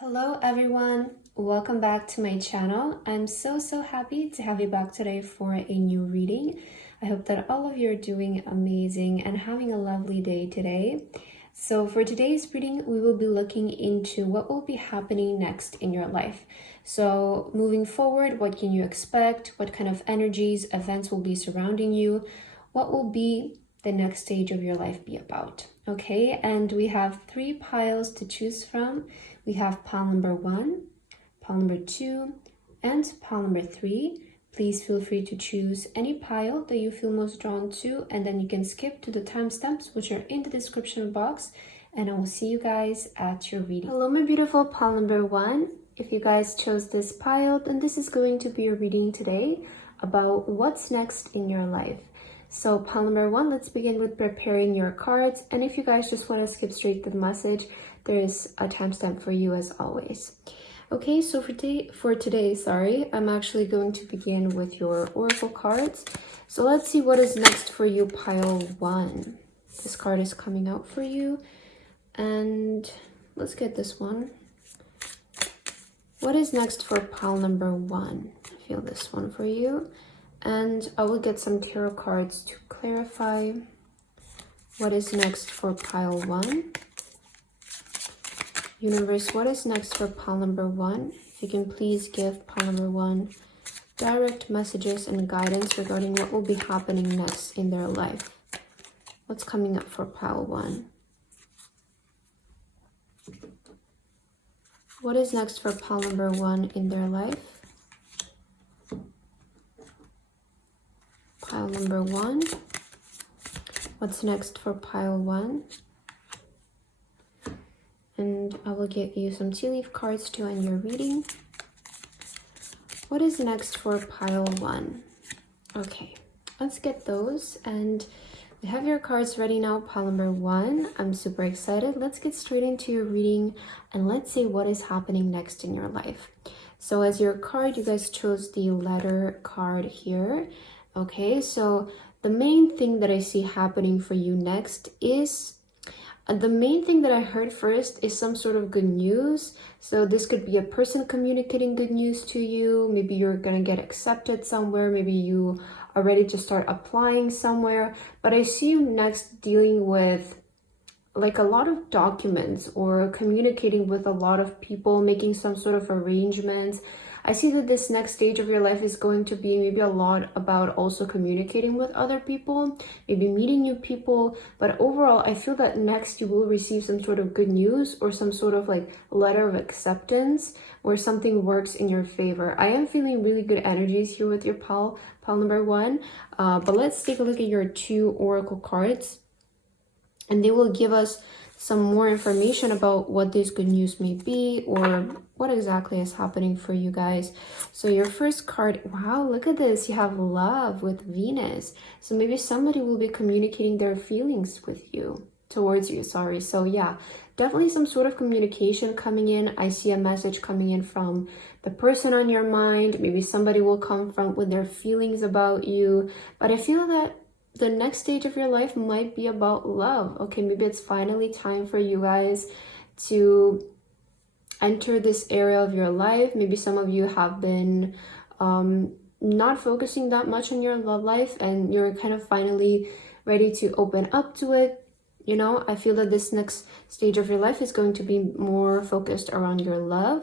Hello everyone, welcome back to my channel. I'm so happy to have you back today for a new reading. I hope that all of you are doing amazing and having a lovely day today. So for today's reading, we will be looking into what will be happening next in your life. So moving forward, what can you expect? What kind of energies, events will be surrounding you? What will be the next stage of your life be about? Okay, and we have 3 piles to choose from. We have pile number 1, pile number 2, and pile number 3. Please feel free to choose any pile that you feel most drawn to, and then you can skip to the timestamps which are in the description box, and I will see you guys at your reading. Hello my beautiful pile number 1. If you guys chose this pile, then this is going to be your reading today about what's next in your life. So pile number 1, let's begin with preparing your cards, and if you guys just want to skip straight to the message, there's a timestamp for you as always. Okay, so for today, I'm actually going to begin with your oracle cards. So let's see what is next for you, pile 1. This card is coming out for you, and let's get this one. What is next for pile number 1? I feel this one for you, and I will get some tarot cards to clarify what is next for pile 1. Universe, what is next for pile number 1? If you can please give pile number 1 direct messages and guidance regarding what will be happening next in their life. What's coming up for pile 1? What is next for pile number 1 in their life? Pile number 1. What's next for pile 1? And I will get you some tea leaf cards to end your reading. What is next for pile 1? Okay, let's get those. And we have your cards ready now, pile number 1. I'm super excited. Let's get straight into your reading and let's see what is happening next in your life. So as your card, you guys chose the letter card here. Okay, so the main thing that I see happening for you next is the main thing that I heard first is some sort of good news. So this could be a person communicating good news to you. Maybe you're gonna get accepted somewhere. Maybe you are ready to start applying somewhere. But I see you next dealing with like a lot of documents or communicating with a lot of people, making some sort of arrangements. I see that this next stage of your life is going to be maybe a lot about also communicating with other people, maybe meeting new people. But overall, I feel that next you will receive some sort of good news or some sort of like letter of acceptance where something works in your favor. I am feeling really good energies here with your pile number 1. But let's take a look at your 2 oracle cards, and they will give us some more information about what this good news may be or what exactly is happening for you guys. So your first card, wow, look at this. You have love with Venus. So maybe somebody will be communicating their feelings with you, towards you, sorry. So yeah, definitely some sort of communication coming in. I see a message coming in from the person on your mind. Maybe somebody will come from with their feelings about you. But I feel that the next stage of your life might be about love. Okay, maybe it's finally time for you guys to enter this area of your life. Maybe some of you have been not focusing that much on your love life, and you're kind of finally ready to open up to it. You know, I feel that this next stage of your life is going to be more focused around your love.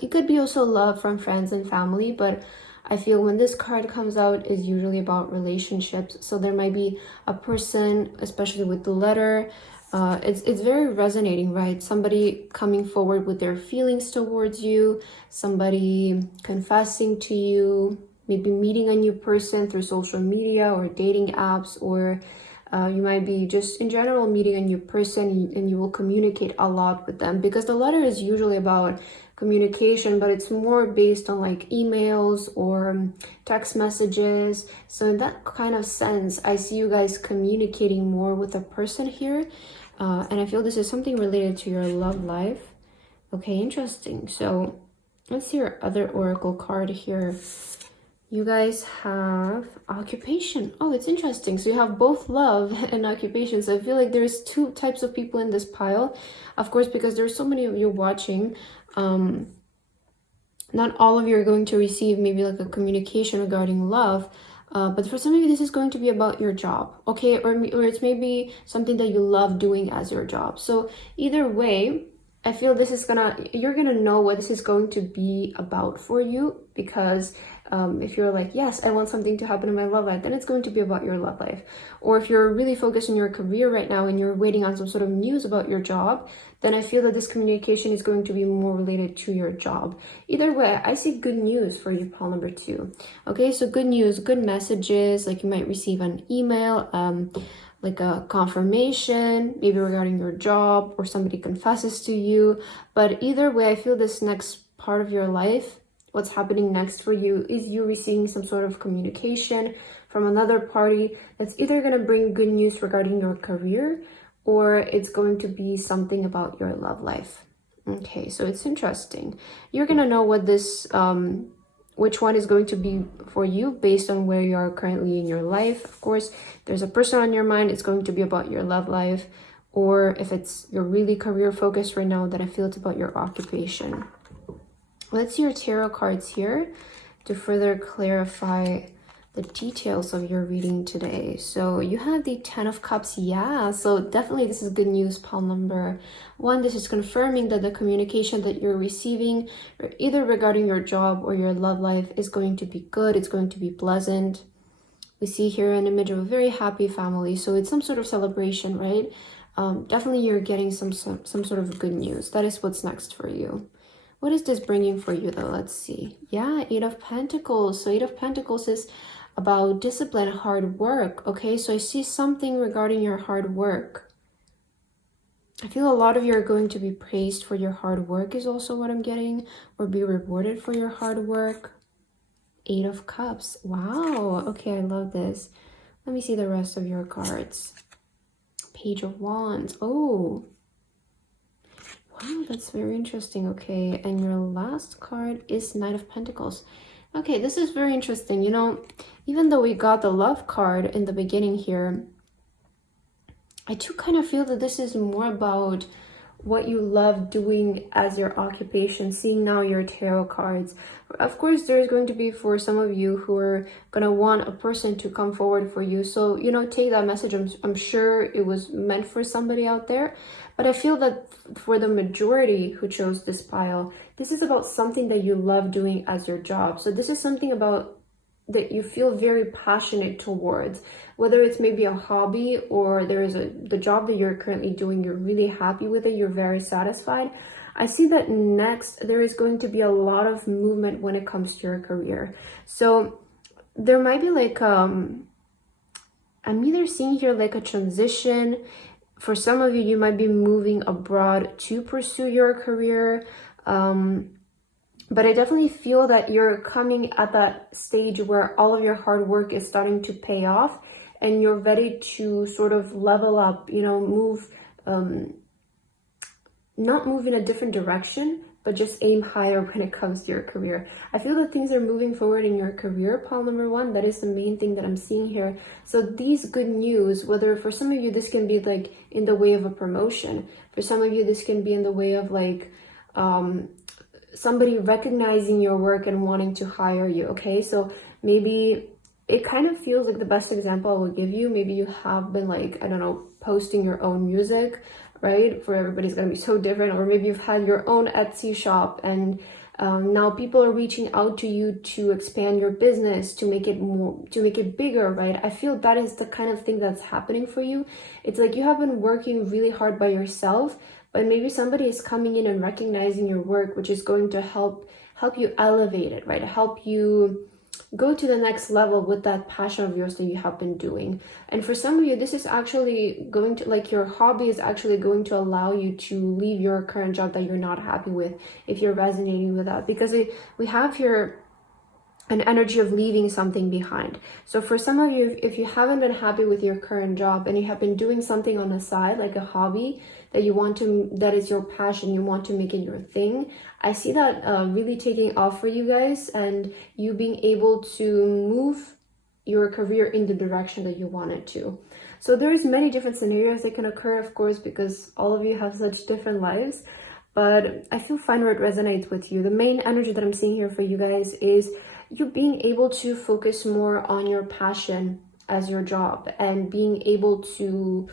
It could be also love from friends and family, but I feel when this card comes out is usually about relationships. So there might be a person, especially with the letter, it's very resonating, right? Somebody coming forward with their feelings towards you, somebody confessing to you, maybe meeting a new person through social media or dating apps, or you might be just in general meeting a new person, and you will communicate a lot with them, because the letter is usually about communication, but it's more based on like emails or text messages. So in that kind of sense, I see you guys communicating more with a person here, and I feel this is something related to your love life. Okay, interesting. So let's see your other oracle card here. You guys have occupation. Oh, it's interesting. So you have both love and occupation. So I feel like there's two types of people in this pile. Of course, because there's so many of you watching, not all of you are going to receive maybe like a communication regarding love. But for some of you, this is going to be about your job, okay? Or it's maybe something that you love doing as your job. So either way, I feel this is you're gonna know what this is going to be about for you, because if you're like, yes, I want something to happen in my love life, then it's going to be about your love life. Or if you're really focused on your career right now and you're waiting on some sort of news about your job, then I feel that this communication is going to be more related to your job. Either way, I see good news for you, pile number 2. Okay, so good news, good messages, like you might receive an email, like a confirmation, maybe regarding your job, or somebody confesses to you. But either way, I feel this next part of your life, what's happening next for you, is you receiving some sort of communication from another party that's either going to bring good news regarding your career, or it's going to be something about your love life. Okay, so it's interesting. You're going to know what this which one is going to be for you based on where you are currently in your life. Of course, there's a person on your mind, it's going to be about your love life. Or if you're really career focused right now, then I feel it's about your occupation. Let's see your tarot cards here to further clarify the details of your reading today. So you have the 10 of Cups. Yeah, so definitely this is good news, pile number 1. This is confirming that the communication that you're receiving, either regarding your job or your love life, is going to be good. It's going to be pleasant. We see here an image of a very happy family, so it's some sort of celebration, right? Definitely you're getting some sort of good news. That is what's next for you. What is this bringing for you though? Let's see. Yeah, 8 of Pentacles. So 8 of Pentacles is about discipline, hard work. Okay, so I see something regarding your hard work. I feel a lot of you are going to be praised for your hard work is also what I'm getting, or be rewarded for your hard work. 8 of Cups. Wow. Okay, I love this. Let me see the rest of your cards. Page of Wands. Oh, wow, that's very interesting. Okay, and your last card is Knight of Pentacles. Okay, this is very interesting. You know, even though we got the love card in the beginning here, I do kind of feel that this is more about what you love doing as your occupation. Seeing now your tarot cards, of course there's going to be, for some of you, who are going to want a person to come forward for you. So, you know, take that message. I'm sure it was meant for somebody out there, but I feel that for the majority who chose this pile, this is about something that you love doing as your job. So this is something about that you feel very passionate towards, whether it's maybe a hobby, or there is the job that you're currently doing, you're really happy with it, you're very satisfied. I see that next there is going to be a lot of movement when it comes to your career. So there might be like I'm either seeing here like a transition. For some of you, you might be moving abroad to pursue your career. But I definitely feel that you're coming at that stage where all of your hard work is starting to pay off, and you're ready to sort of level up, you know, move, not move in a different direction, but just aim higher when it comes to your career. I feel that things are moving forward in your career, pile number 1. That is the main thing that I'm seeing here. So these good news, whether for some of you, this can be like in the way of a promotion. For some of you, this can be in the way of like, somebody recognizing your work and wanting to hire you. Okay, so maybe it kind of feels like, the best example I will give you, maybe you have been like, I don't know, posting your own music, right? For everybody's gonna be so different. Or maybe you've had your own Etsy shop, and now people are reaching out to you to expand your business, to make it bigger, right? I feel that is the kind of thing that's happening for you. It's like you have been working really hard by yourself, but maybe somebody is coming in and recognizing your work, which is going to help you elevate it, right? Help you go to the next level with that passion of yours that you have been doing. And for some of you, this is actually going to, like, your hobby is actually going to allow you to leave your current job that you're not happy with, if you're resonating with that, because we have here an energy of leaving something behind. So for some of you, if you haven't been happy with your current job and you have been doing something on the side, like a hobby, that you want to, that is your passion, you want to make it your thing. I see that really taking off for you guys, and you being able to move your career in the direction that you want it to. So there's many different scenarios that can occur, of course, because all of you have such different lives, but I feel fine where it resonates with you. The main energy that I'm seeing here for you guys is you being able to focus more on your passion as your job, and being able to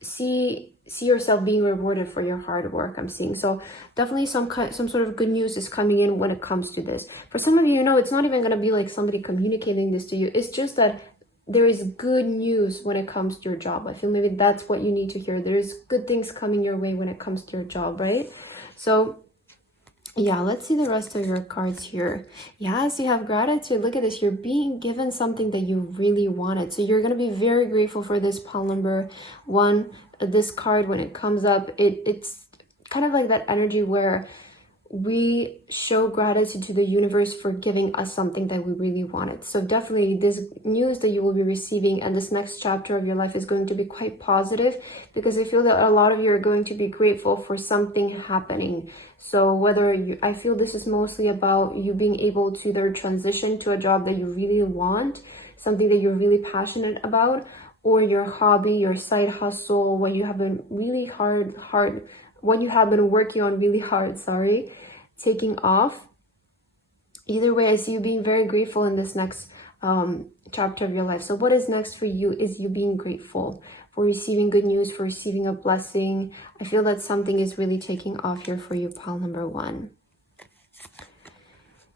see yourself being rewarded for your hard work. I'm seeing, so definitely some sort of good news is coming in when it comes to this. For some of you, you know, it's not even going to be like somebody communicating this to you. It's just that there is good news when it comes to your job. I feel maybe that's what you need to hear. There's good things coming your way when it comes to your job, right? So yeah, let's see the rest of your cards here. Yes, you have gratitude. Look at this. You're being given something that you really wanted. So you're going to be very grateful for this pile number 1. This card, when it comes up, it's kind of like that energy where we show gratitude to the universe for giving us something that we really wanted. So definitely this news that you will be receiving and this next chapter of your life is going to be quite positive, because I feel that a lot of you are going to be grateful for something happening. So whether you, I feel this is mostly about you being able to either transition to a job that you really want, something that you're really passionate about, or your hobby, your side hustle, what you have been really what you have been working on really hard, taking off. Either way, I see you being very grateful in this next chapter of your life. So what is next for you is you being grateful for receiving good news, for receiving a blessing. I feel that something is really taking off here for you, pile number 1.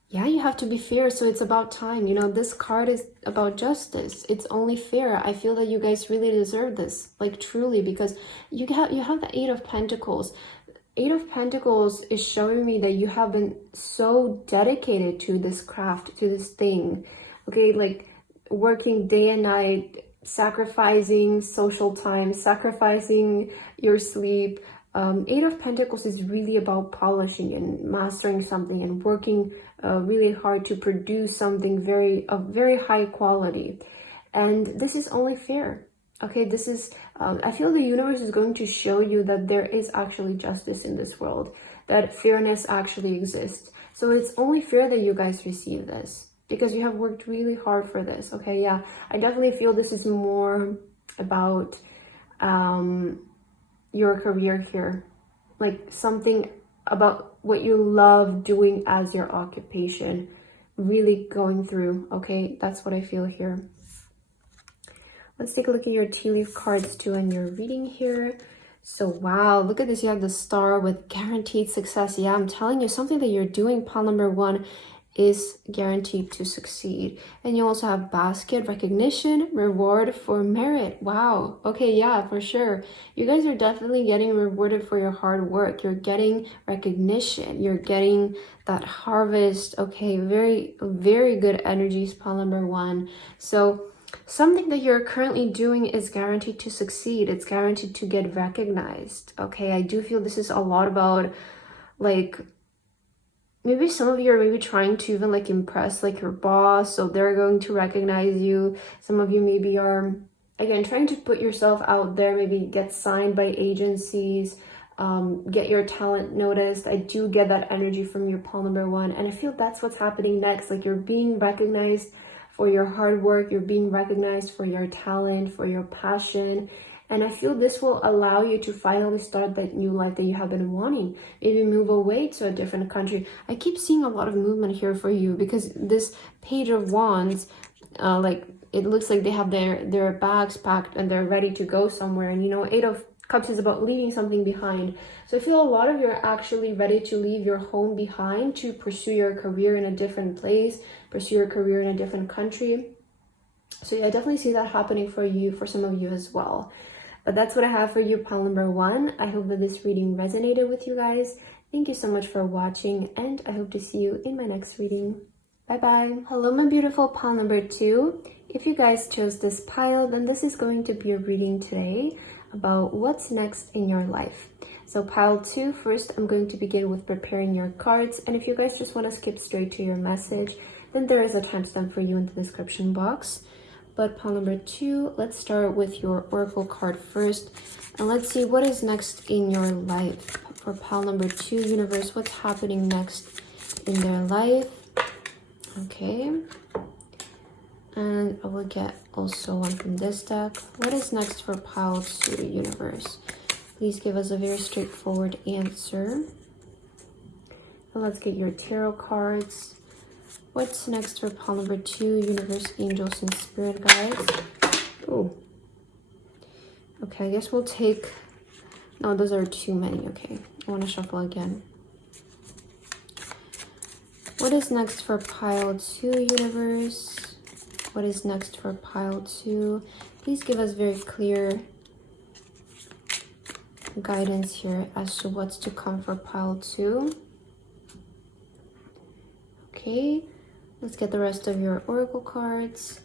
Yeah, you have to be fair, so it's about time. You know, this card is about justice. It's only fair. I feel that you guys really deserve this, like truly, because you have the 8 of Pentacles. 8 of Pentacles is showing me that you have been so dedicated to this craft, to this thing, okay? Like working day and night, sacrificing social time, sacrificing your sleep. 8 of Pentacles is really about polishing and mastering something and working really hard to produce something of very high quality. And this is only fair. Okay, this is, I feel the universe is going to show you that there is actually justice in this world, that fairness actually exists. So it's only fair that you guys receive this, because you have worked really hard for this. Okay, yeah, I definitely feel this is more about your career here, like something about what you love doing as your occupation, really going through. Okay, that's what I feel here. Let's take a look at your tea leaf cards too in your reading here. So wow, look at this. You have the star with guaranteed success. Yeah, I'm telling you, something that you're doing, pile number 1, is guaranteed to succeed. And you also have basket, recognition, reward for merit. Wow. Okay, yeah, for sure. You guys are definitely getting rewarded for your hard work. You're getting recognition. You're getting that harvest. Okay, very, very good energies, pile number 1. So something that you're currently doing is guaranteed to succeed. It's guaranteed to get recognized. Okay, I do feel this is a lot about, like, maybe some of you are maybe trying to even like impress like your boss, so they're going to recognize you. Some of you maybe are, again, trying to put yourself out there, maybe get signed by agencies, get your talent noticed. I do get that energy from your pile number 1, and I feel that's what's happening next. Like you're being recognized for your hard work, you're being recognized for your talent, for your passion. And I feel this will allow you to finally start that new life that you have been wanting. Maybe move away to a different country. I keep seeing a lot of movement here for you, because this Page of Wands, like it looks like they have their bags packed and they're ready to go somewhere. And you know, 8 of Cups is about leaving something behind. So I feel a lot of you are actually ready to leave your home behind to pursue your career in a different place, pursue your career in a different country. So yeah, I definitely see that happening for you, for some of you as well. But that's what I have for you, pile number 1. I hope that this reading resonated with you guys. Thank you so much for watching, and I hope to see you in my next reading. Bye bye. Hello, my beautiful pile number 2. If you guys chose this pile, then this is going to be a reading today about what's next in your life. So pile 2, first I'm going to begin with preparing your cards, and if you guys just want to skip straight to your message, then there is a timestamp for you in the description box. But pile number 2, let's start with your oracle card first. And let's see what is next in your life. For pile number 2, universe, what's happening next in their life? Okay. And I will get also one from this deck. What is next for pile 2, universe? Please give us a very straightforward answer. And let's get your tarot cards. What's next for pile number 2, universe, angels, and spirit guides? Oh. Okay, I guess we'll take... No, those are too many. Okay, I want to shuffle again. What is next for pile 2, universe? What is next for pile 2? Please give us very clear guidance here as to what's to come for pile 2. Okay, let's get the rest of your oracle cards.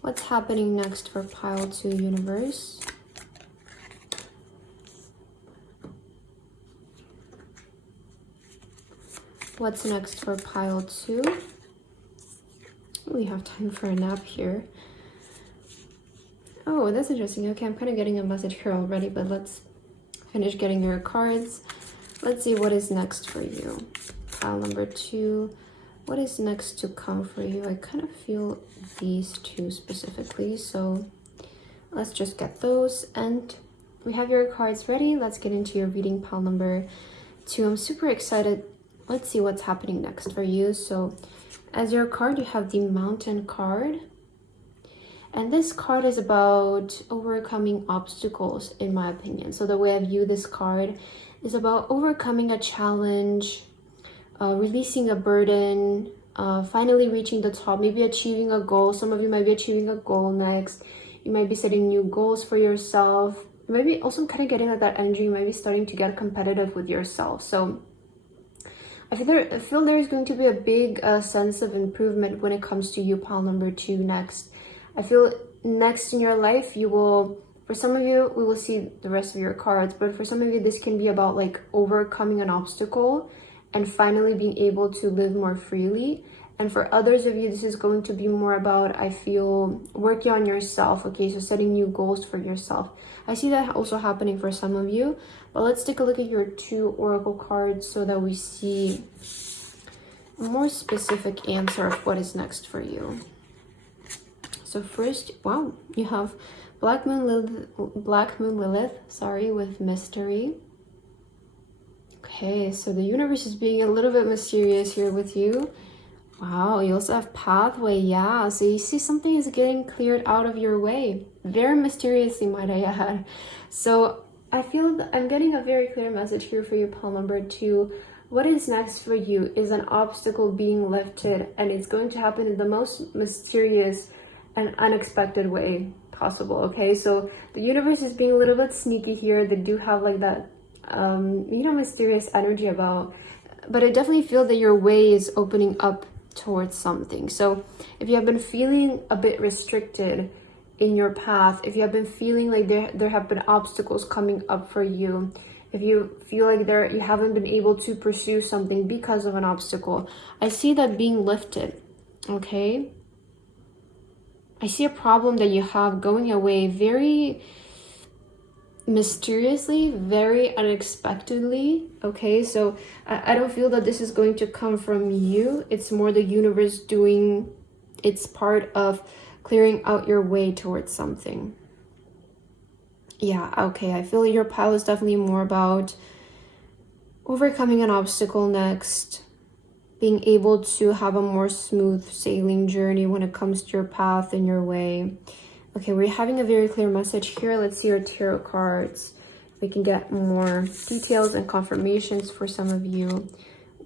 What's happening next for pile 2, universe? What's next for pile 2? We have time for a nap here. Oh, that's interesting. Okay, I'm kind of getting a message here already, but let's finish getting your cards. Let's see what is next for you. Pile number 2. What is next to come for you? I kind of feel these two specifically, so let's just get those. And we have your cards ready. Let's get into your reading, pile number 2. I'm super excited. Let's see what's happening next for you. So as your card, you have the Mountain card. And this card is about overcoming obstacles, in my opinion. So the way I view this card is about overcoming a challenge, releasing a burden, finally reaching the top, maybe achieving a goal. Some of you might be achieving a goal next. You might be setting new goals for yourself. Maybe also kind of getting at that energy. You might be starting to get competitive with yourself. So I feel there's going to be a big sense of improvement when it comes to you, pile number 2 next. I feel next in your life, you will, for some of you, we will see the rest of your cards, but for some of you, this can be about like overcoming an obstacle and finally being able to live more freely. And for others of you, this is going to be more about, I feel, working on yourself. Okay, so setting new goals for yourself. I see that also happening for some of you. But let's take a look at your 2 oracle cards so that we see a more specific answer of what is next for you. So first, wow, you have Black Moon Lilith, sorry, with Mystery. Okay, so the universe is being a little bit mysterious here with you. Wow, you also have Pathway, yeah. So you see something is getting cleared out of your way. Very mysteriously, might I add. So I feel that I'm getting a very clear message here for you, pile number 2. What is next for you is an obstacle being lifted, and it's going to happen in the most mysterious and unexpected way possible, okay? So the universe is being a little bit sneaky here. They do have like that, mysterious energy about, but I definitely feel that your way is opening up towards something. So if you have been feeling a bit restricted in your path, if you have been feeling like there have been obstacles coming up for you, if you feel like you haven't been able to pursue something because of an obstacle, I see that being lifted, okay? I see a problem that you have going away very mysteriously, very unexpectedly, okay? So I don't feel that this is going to come from you. It's more the universe doing its part of clearing out your way towards something. Yeah, okay, I feel your pile is definitely more about overcoming an obstacle next, being able to have a more smooth sailing journey when it comes to your path and your way. Okay, we're having a very clear message here. Let's see our tarot cards. We can get more details and confirmations for some of you.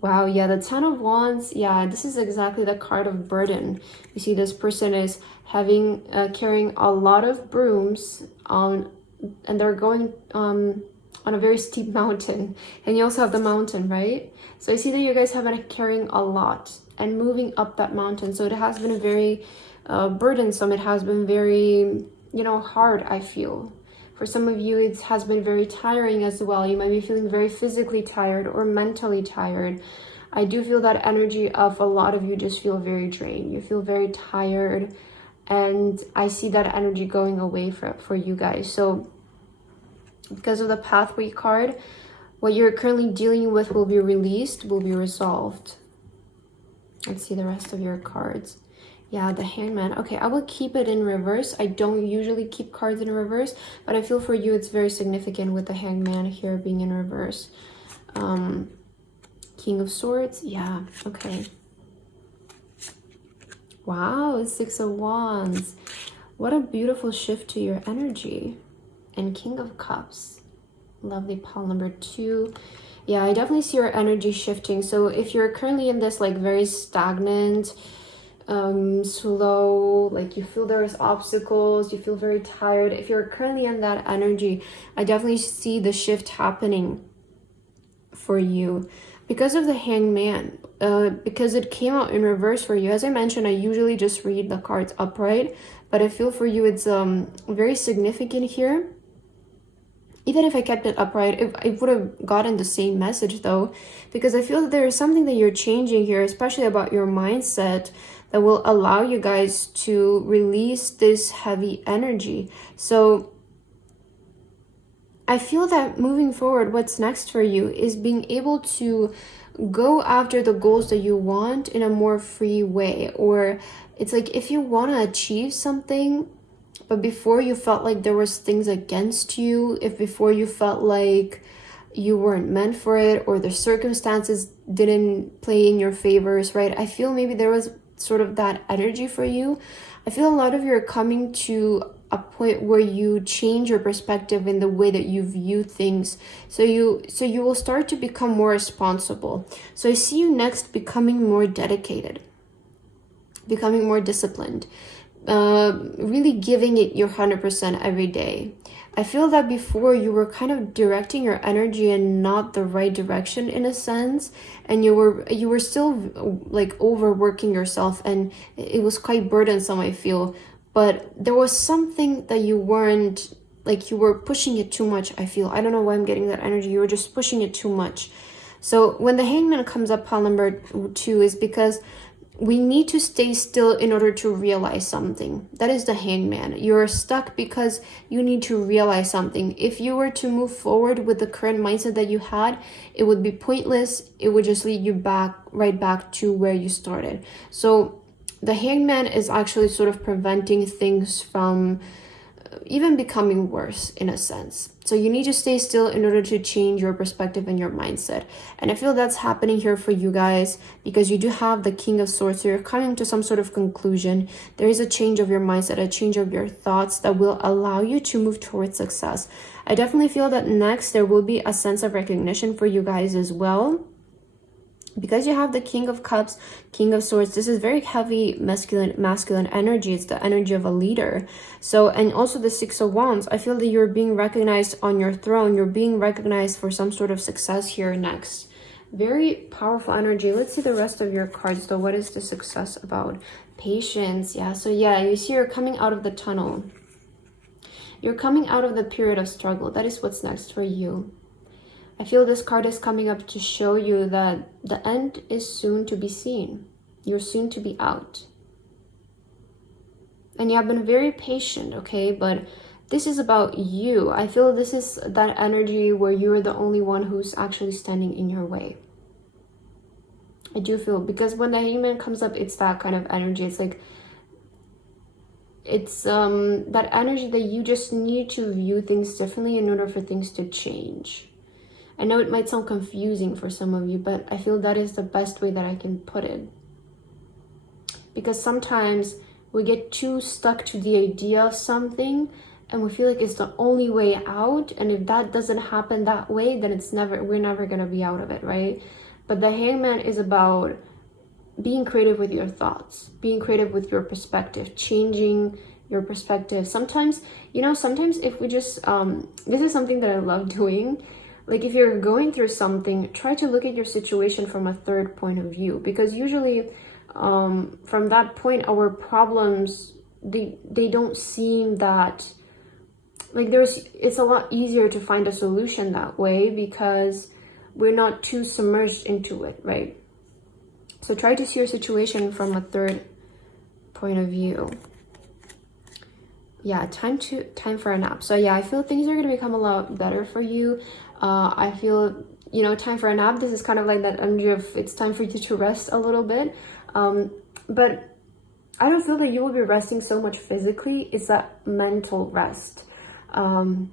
Wow, yeah, the 10 of Wands. Yeah, this is exactly the card of burden. You see this person is carrying a lot of brooms and they're going on a very steep mountain. And you also have the mountain, right? So I see that you guys have been carrying a lot and moving up that mountain. So it has been very burdensome. It has been very, hard, I feel. For some of you, it has been very tiring as well. You might be feeling very physically tired or mentally tired. I do feel that energy of a lot of you just feel very drained. You feel very tired. and I see that energy going away for you guys. So because of the pathway card, what you're currently dealing with will be released, will be resolved. Let's see the rest of your cards. Yeah, the Hangman. Okay, I will keep it in reverse. I don't usually keep cards in reverse, but I feel for you it's very significant with the Hangman here being in reverse. King of Swords. Yeah, okay. Wow, 6 of Wands. What a beautiful shift to your energy. And King of Cups. Lovely pile number 2. Yeah, I definitely see your energy shifting. So if you're currently in this like very stagnant, slow, like you feel there's obstacles, you feel very tired, if you're currently in that energy, I definitely see the shift happening for you because of the Hangman, because it came out in reverse for you. As I mentioned, I usually just read the cards upright, but I feel for you it's very significant here. Even if I kept it upright, I would have gotten the same message though, because I feel that there is something that you're changing here, especially about your mindset, that will allow you guys to release this heavy energy. So I feel that moving forward, what's next for you is being able to go after the goals that you want in a more free way. Or it's like if you want to achieve something, but before you felt like there was things against you, if before you felt like you weren't meant for it, or the circumstances didn't play in your favors, right? I feel maybe there was sort of that energy for you. I feel a lot of you are coming to a point where you change your perspective in the way that you view things. So you will start to become more responsible. So I see you next becoming more dedicated, becoming more disciplined, really giving it your 100% every day. I feel that before you were kind of directing your energy in not the right direction in a sense, and you were still like overworking yourself, and it was quite burdensome, I feel. But there was something that you weren't, like you were pushing it too much, I feel. I don't know why I'm getting that energy. You were just pushing it too much. So when the Hangman comes up, pile number 2, is because we need to stay still in order to realize something. That is the Hangman. You're stuck because you need to realize something. If you were to move forward with the current mindset that you had, it would be pointless. It would just lead you right back to where you started. So the Hangman is actually sort of preventing things from even becoming worse in a sense. So you need to stay still in order to change your perspective and your mindset. And I feel that's happening here for you guys because you do have the King of Swords. So you're coming to some sort of conclusion. There is a change of your mindset, a change of your thoughts that will allow you to move towards success. I definitely feel that next there will be a sense of recognition for you guys as well. Because you have the King of Cups, King of Swords, this is very heavy masculine energy. It's the energy of a leader. So, and also the 6 of Wands, I feel that you're being recognized on your throne. You're being recognized for some sort of success here next. Very powerful energy. Let's see the rest of your cards though. What is the success about? Patience. Yeah, so yeah, you see you're coming out of the tunnel. You're coming out of the period of struggle. That is what's next for you. I feel this card is coming up to show you that the end is soon to be seen. You're soon to be out. And you have been very patient, okay? But this is about you. I feel this is that energy where you're the only one who's actually standing in your way. I do feel, because when the Hangman comes up, it's that kind of energy. It's like, it's that energy that you just need to view things differently in order for things to change. I know it might sound confusing for some of you, but I feel that is the best way that I can put it. Because sometimes we get too stuck to the idea of something and we feel like it's the only way out. And if that doesn't happen that way, then we're never going to be out of it, right? But the Hangman is about being creative with your thoughts, being creative with your perspective, changing your perspective. Sometimes, sometimes if we just, this is something that I love doing. Like if you're going through something, try to look at your situation from a third point of view, because usually from that point, our problems, they don't seem that, like it's a lot easier to find a solution that way because we're not too submerged into it, right? So try to see your situation from a third point of view. yeah, time for a nap. So yeah, I feel things are going to become a lot better for you. I feel, you know, time for a nap. This is kind of like that energy of it's time for you to rest a little bit. But I don't feel that you will be resting so much physically. It's that mental rest. I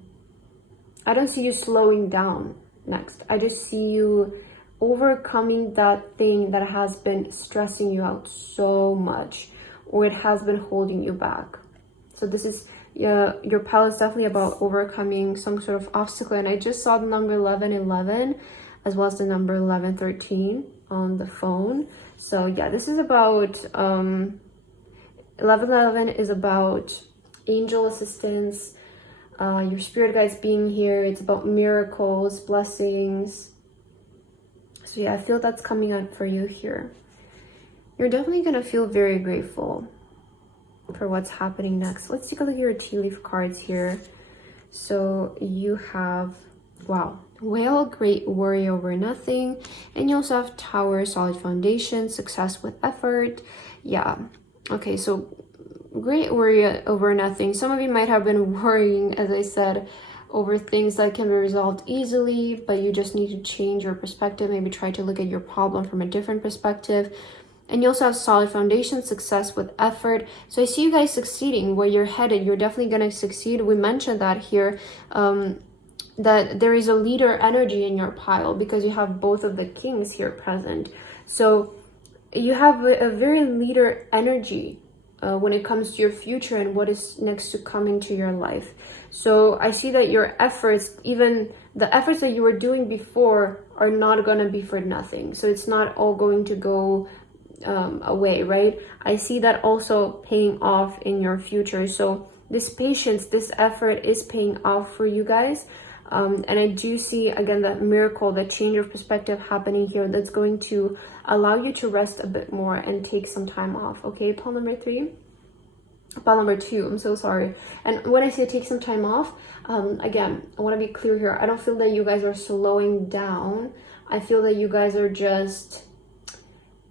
don't see you slowing down next. I just see you overcoming that thing that has been stressing you out so much, or it has been holding you back. So this is, your pile is definitely about overcoming some sort of obstacle. And I just saw the number 1111 as well as the number 1113 on the phone. So yeah, this is about 1111 is about angel assistance, your spirit guides being here. It's about miracles, blessings. So yeah, I feel that's coming up for you here. You're definitely gonna feel very grateful for what's happening next. Let's take a look at your tea leaf cards here. So you have, wow, whale, great worry over nothing, and you also have tower, solid foundation, success with effort. Yeah, okay, so great worry over nothing. Some of you might have been worrying, as I said, over things that can be resolved easily, but you just need to change your perspective, maybe try to look at your problem from a different perspective. And you also have solid foundation, success with effort. So I see you guys succeeding where you're headed. You're definitely going to succeed. We mentioned that here, that there is a leader energy in your pile because you have both of the kings here present. So you have a very leader energy when it comes to your future and what is next to come into your life. So I see that your efforts, even the efforts that you were doing before, are not going to be for nothing. So it's not all going to go away, right? I see that also paying off in your future. So this patience, this effort is paying off for you guys. And I do see, again, that miracle, that change of perspective happening here that's going to allow you to rest a bit more and take some time off. Okay, pile number 3. Pile number 2, I'm so sorry. And when I say take some time off, again, I want to be clear here. I don't feel that you guys are slowing down. I feel that you guys are just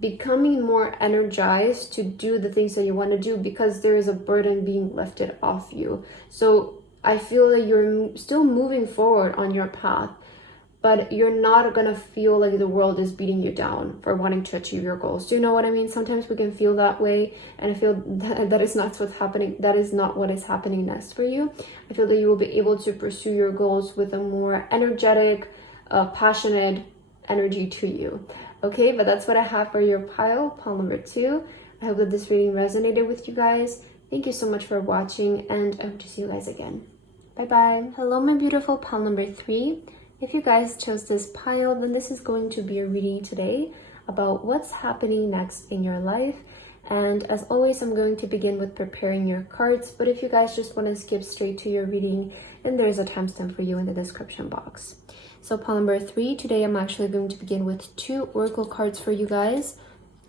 becoming more energized to do the things that you want to do because there is a burden being lifted off you. So I feel that you're still moving forward on your path, but you're not gonna feel like the world is beating you down for wanting to achieve your goals. Do you know what I mean? Sometimes we can feel that way, and I feel that is not what's happening. That is not what is happening next for you. I feel that you will be able to pursue your goals with a more energetic, passionate energy to you. Okay, but that's what I have for your pile number 2. I hope that this reading resonated with you guys. Thank you so much for watching, and I hope to see you guys again. Bye bye. Hello, my beautiful pile number 3. If you guys chose this pile, then this is going to be a reading today about what's happening next in your life. And as always, I'm going to begin with preparing your cards, but if you guys just want to skip straight to your reading, then there's a timestamp for you in the description box. So pile number 3, today I'm actually going to begin with 2 oracle cards for you guys.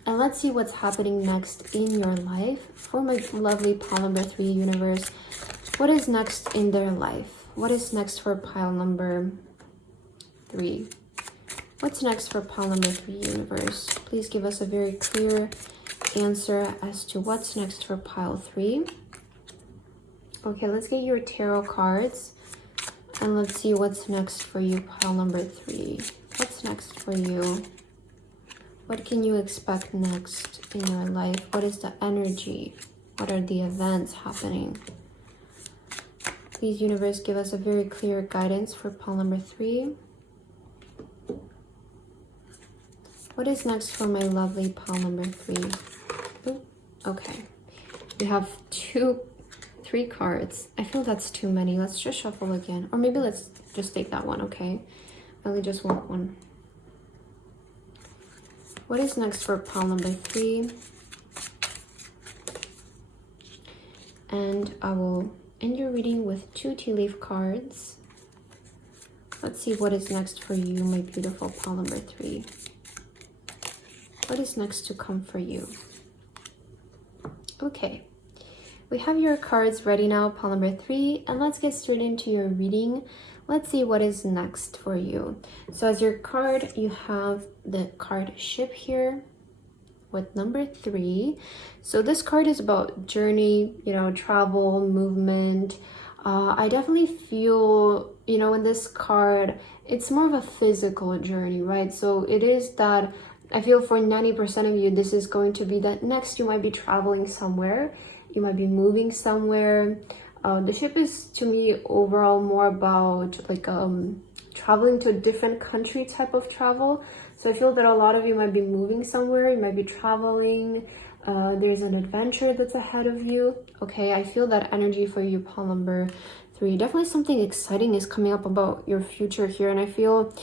And let's see what's happening next in your life. For my lovely pile number 3 universe, what is next in their life? What is next for pile number 3? What's next for pile number 3 universe? Please give us a very clear answer as to what's next for pile 3. Okay, let's get your tarot cards. And let's see what's next for you, pile number 3. What's next for you? What can you expect next in your life? What is the energy? What are the events happening? Please, universe, give us a very clear guidance for pile number 3. What is next for my lovely pile number 3? Ooh, okay. We have 3 cards. I feel that's too many. Let's just shuffle again. Or maybe let's just take that one, okay? I only just want one. What is next for pile number 3? And I will end your reading with 2 tea leaf cards. Let's see what is next for you, my beautiful pile number 3. What is next to come for you? Okay. We have your cards ready now, pile number 3, and let's get straight into your reading. Let's see what is next for you. So as your card, you have the card ship here. with number 3. So this card is about journey, you know, travel, movement. I definitely feel, you know, in this card, it's more of a physical journey, right? So it is that I feel for 90% of you, this is going to be that next you might be traveling somewhere. You might be moving somewhere. The ship is, to me, overall more about like traveling to a different country type of travel. So I feel that a lot of you might be moving somewhere, you might be traveling, there's an adventure that's ahead of you. Okay, I feel that energy for you, pile number 3. Definitely something exciting is coming up about your future here, and I feel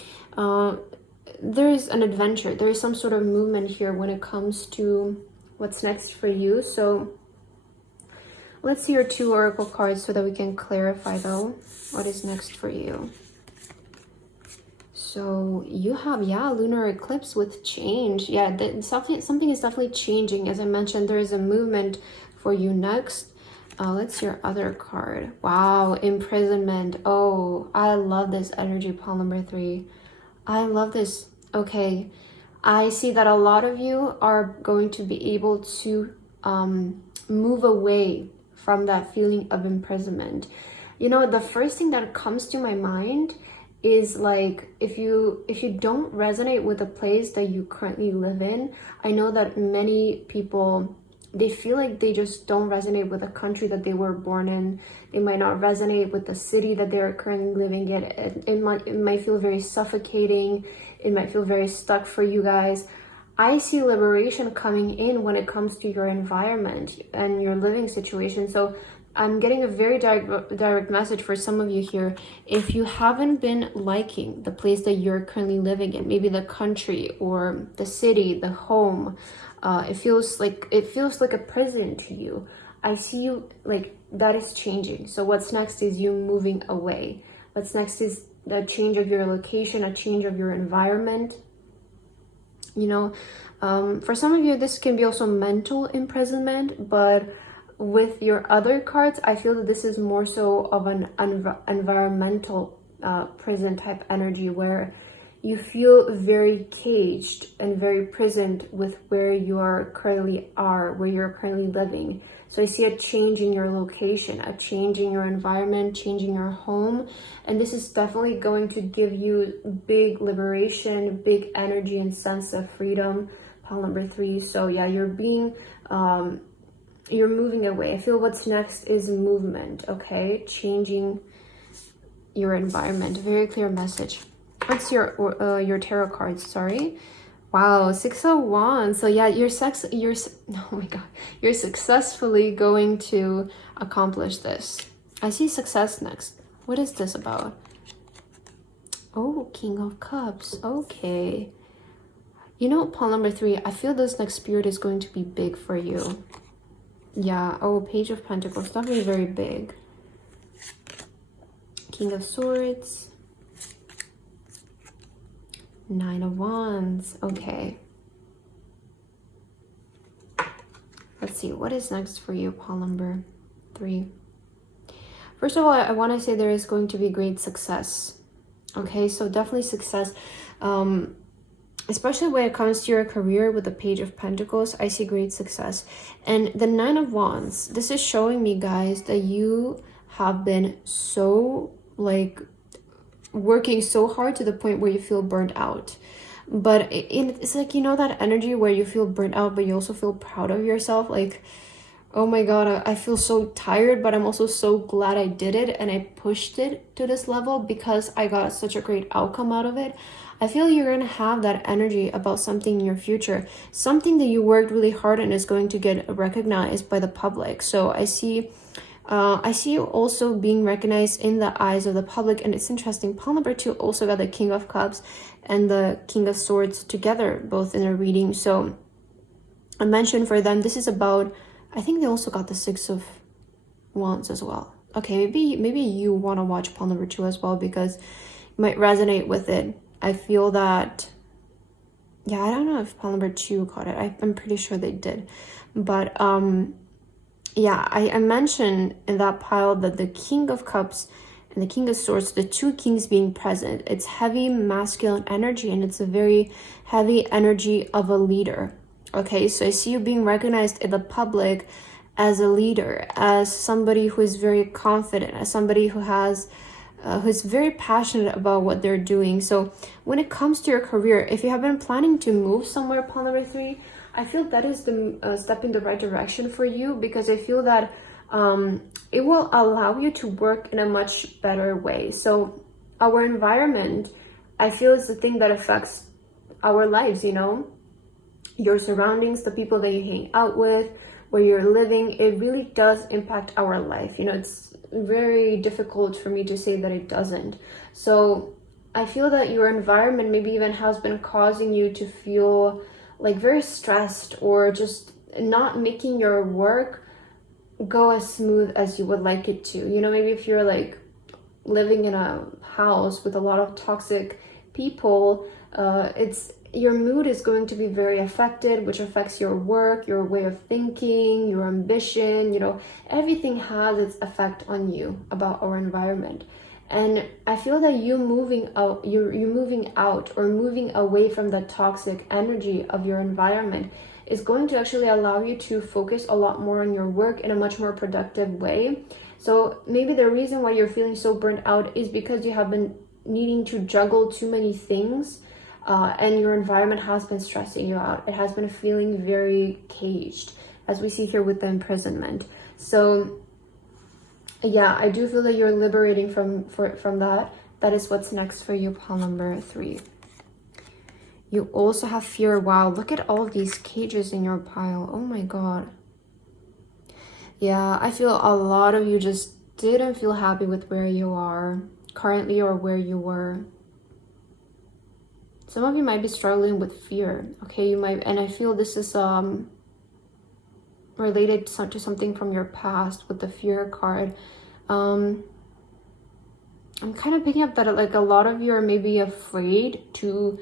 there's an adventure, there is some sort of movement here when it comes to what's next for you. So let's see your 2 oracle cards so that we can clarify though what is next for you. So you have, yeah, lunar eclipse with change. Yeah, something is definitely changing. As I mentioned, there is a movement for you next. Let's see your other card. Wow, imprisonment. Oh, I love this energy, pile number 3. I love this. Okay, I see that a lot of you are going to be able to move away from that feeling of imprisonment. You know, the first thing that comes to my mind is like, if you don't resonate with the place that you currently live in, I know that many people, they feel like they just don't resonate with the country that they were born in. They might not resonate with the city that they're currently living in. It might feel very suffocating. It might feel very stuck for you guys. I see liberation coming in when it comes to your environment and your living situation. So I'm getting a very direct message for some of you here. If you haven't been liking the place that you're currently living in, maybe the country or the city, the home, it feels like a prison to you. I see you like that is changing. So what's next is you moving away. What's next is the change of your location, a change of your environment. You know, for some of you, this can be also mental imprisonment, but with your other cards, I feel that this is more so of an environmental prison type energy where you feel very caged and very prisoned with where you are currently where you're currently living. So I see a change in your location, a change in your environment, changing your home. And this is definitely going to give you big liberation, big energy and sense of freedom, pile number 3. So yeah, you're moving away. I feel what's next is movement, okay? Changing your environment. Very clear message. What's your tarot cards? Sorry. Wow, 6 of Wands. So yeah, you're oh my god, you're successfully going to accomplish this. I see success next. What is this about? Oh, King of Cups. Okay. You know, pile number 3, I feel this next spirit is going to be big for you. Yeah, oh, Page of Pentacles, definitely very big. King of Swords. 9 of Wands, okay. Let's see, what is next for you, pile number 3? First of all, I want to say there is going to be great success. Okay, so definitely success. Especially when it comes to your career with the Page of Pentacles, I see great success. And the 9 of Wands, this is showing me, guys, that you have been so, like, working so hard to the point where you feel burnt out. But it's like, you know, that energy where you feel burnt out, but you also feel proud of yourself. Like, oh my god, I feel so tired, but I'm also so glad I did it and I pushed it to this level because I got such a great outcome out of it. I feel you're going to have that energy about something in your future. Something that you worked really hard on is going to get recognized by the public. So I see you also being recognized in the eyes of the public. And it's interesting, pile number 2 also got the King of Cups and the King of Swords together, both in a reading. So I mentioned for them, this is about, I think they also got the 6 of Wands as well. Okay, maybe you want to watch pile number 2 as well because you might resonate with it. I feel that, yeah, I don't know if pile number 2 caught it. I'm pretty sure they did. But yeah, I mentioned in that pile that the King of Cups and the King of Swords, the 2 kings being present, it's heavy masculine energy and it's a very heavy energy of a leader. Okay, so I see you being recognized in the public as a leader, as somebody who is very confident, as somebody who has who's very passionate about what they're doing. So when it comes to your career, if you have been planning to move somewhere, pile number 3, I feel that is the step in the right direction for you, because I feel that it will allow you to work in a much better way. So our environment, I feel, is the thing that affects our lives, you know, your surroundings, the people that you hang out with, where you're living, it really does impact our life. You know, it's very difficult for me to say that it doesn't. So I feel that your environment maybe even has been causing you to feel like very stressed, or just not making your work go as smooth as you would like it to. You know, maybe if you're like living in a house with a lot of toxic people, it's your mood is going to be very affected, which affects your work, your way of thinking, your ambition. You know, everything has its effect on you about our environment. And I feel that you moving out, you're moving out or moving away from the toxic energy of your environment is going to actually allow you to focus a lot more on your work in a much more productive way. So maybe the reason why you're feeling so burnt out is because you have been needing to juggle too many things, and your environment has been stressing you out. It has been feeling very caged, as we see here with the imprisonment. So yeah, I do feel that you're liberating from that. That is what's next for you, pile number 3. You also have fear. Wow, look at all of these cages in your pile. Oh my god. Yeah, I feel a lot of you just didn't feel happy with where you are currently or where you were. Some of you might be struggling with fear. Okay, you might, and I feel this is related to something from your past with the fear card. I'm kind of picking up that like a lot of you are maybe afraid to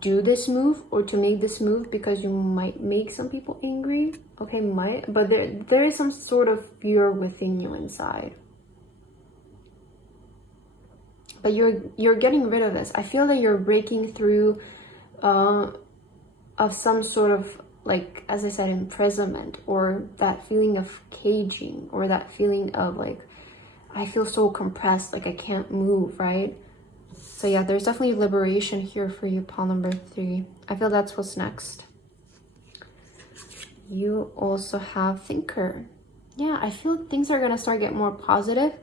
do this move or to make this move because you might make some people angry. Okay, might, but there is some sort of fear within you inside. But you're getting rid of this. I feel that you're breaking through of some sort of, like, as I said, imprisonment, or that feeling of caging, or that feeling of like, I feel so compressed, like I can't move, right? So yeah, there's definitely liberation here for you, pile number 3. I feel that's what's next. You also have thinker. Yeah, I feel things are gonna start get more positive.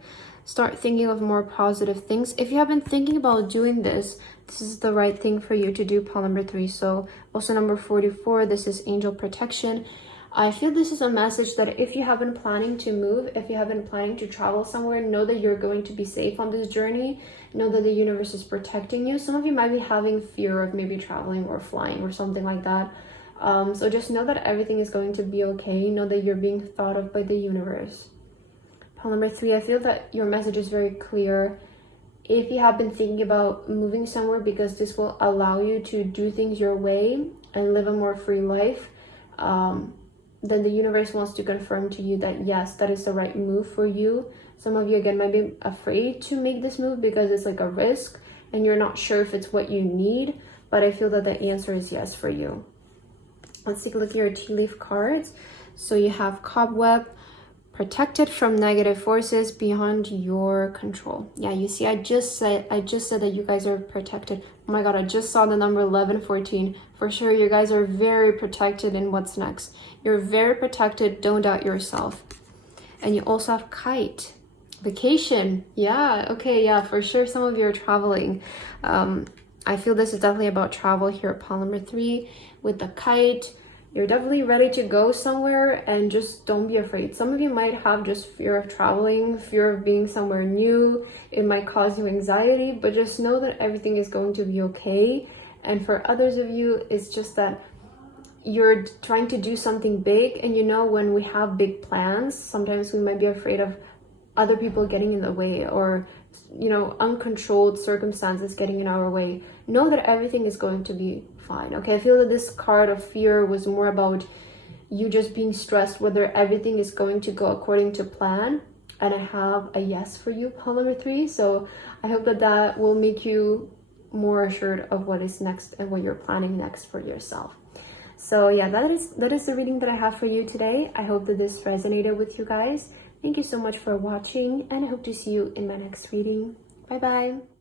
Start thinking of more positive things. If you have been thinking about doing this, this is the right thing for you to do, pile number 3. So also number 44, this is angel protection. I feel this is a message that if you have been planning to move, if you have been planning to travel somewhere, know that you're going to be safe on this journey. Know that the universe is protecting you. Some of you might be having fear of maybe traveling or flying or something like that. So just know that everything is going to be okay. Know that you're being thought of by the universe. Pile number 3, I feel that your message is very clear. If you have been thinking about moving somewhere because this will allow you to do things your way and live a more free life, then the universe wants to confirm to you that yes, that is the right move for you. Some of you again might be afraid to make this move because it's like a risk and you're not sure if it's what you need, but I feel that the answer is yes for you. Let's take a look at your tea leaf cards. So you have cobweb, protected from negative forces beyond your control. Yeah, you see, I just said that you guys are protected. Oh my god, I just saw the number 1114. For sure, you guys are very protected in what's next. You're very protected. Don't doubt yourself. And you also have kite. Vacation. Yeah, okay, yeah, for sure some of you are traveling. I feel this is definitely about travel here at pile number 3 with the kite. You're definitely ready to go somewhere, and just don't be afraid. Some of you might have just fear of traveling, fear of being somewhere new. It might cause you anxiety, but just know that everything is going to be okay. And for others of you, it's just that you're trying to do something big, and you know, when we have big plans, sometimes we might be afraid of other people getting in the way, or you know, uncontrolled circumstances getting in our way. Know that everything is going to be fine. Okay, I feel that this card of fear was more about you just being stressed whether everything is going to go according to plan, and I have a yes for you, pile number 3. So I hope that that will make you more assured of what is next and what you're planning next for yourself. So yeah, that is the reading that I have for you today. I hope that this resonated with you guys. Thank you so much for watching, and I hope to see you in my next reading. Bye bye.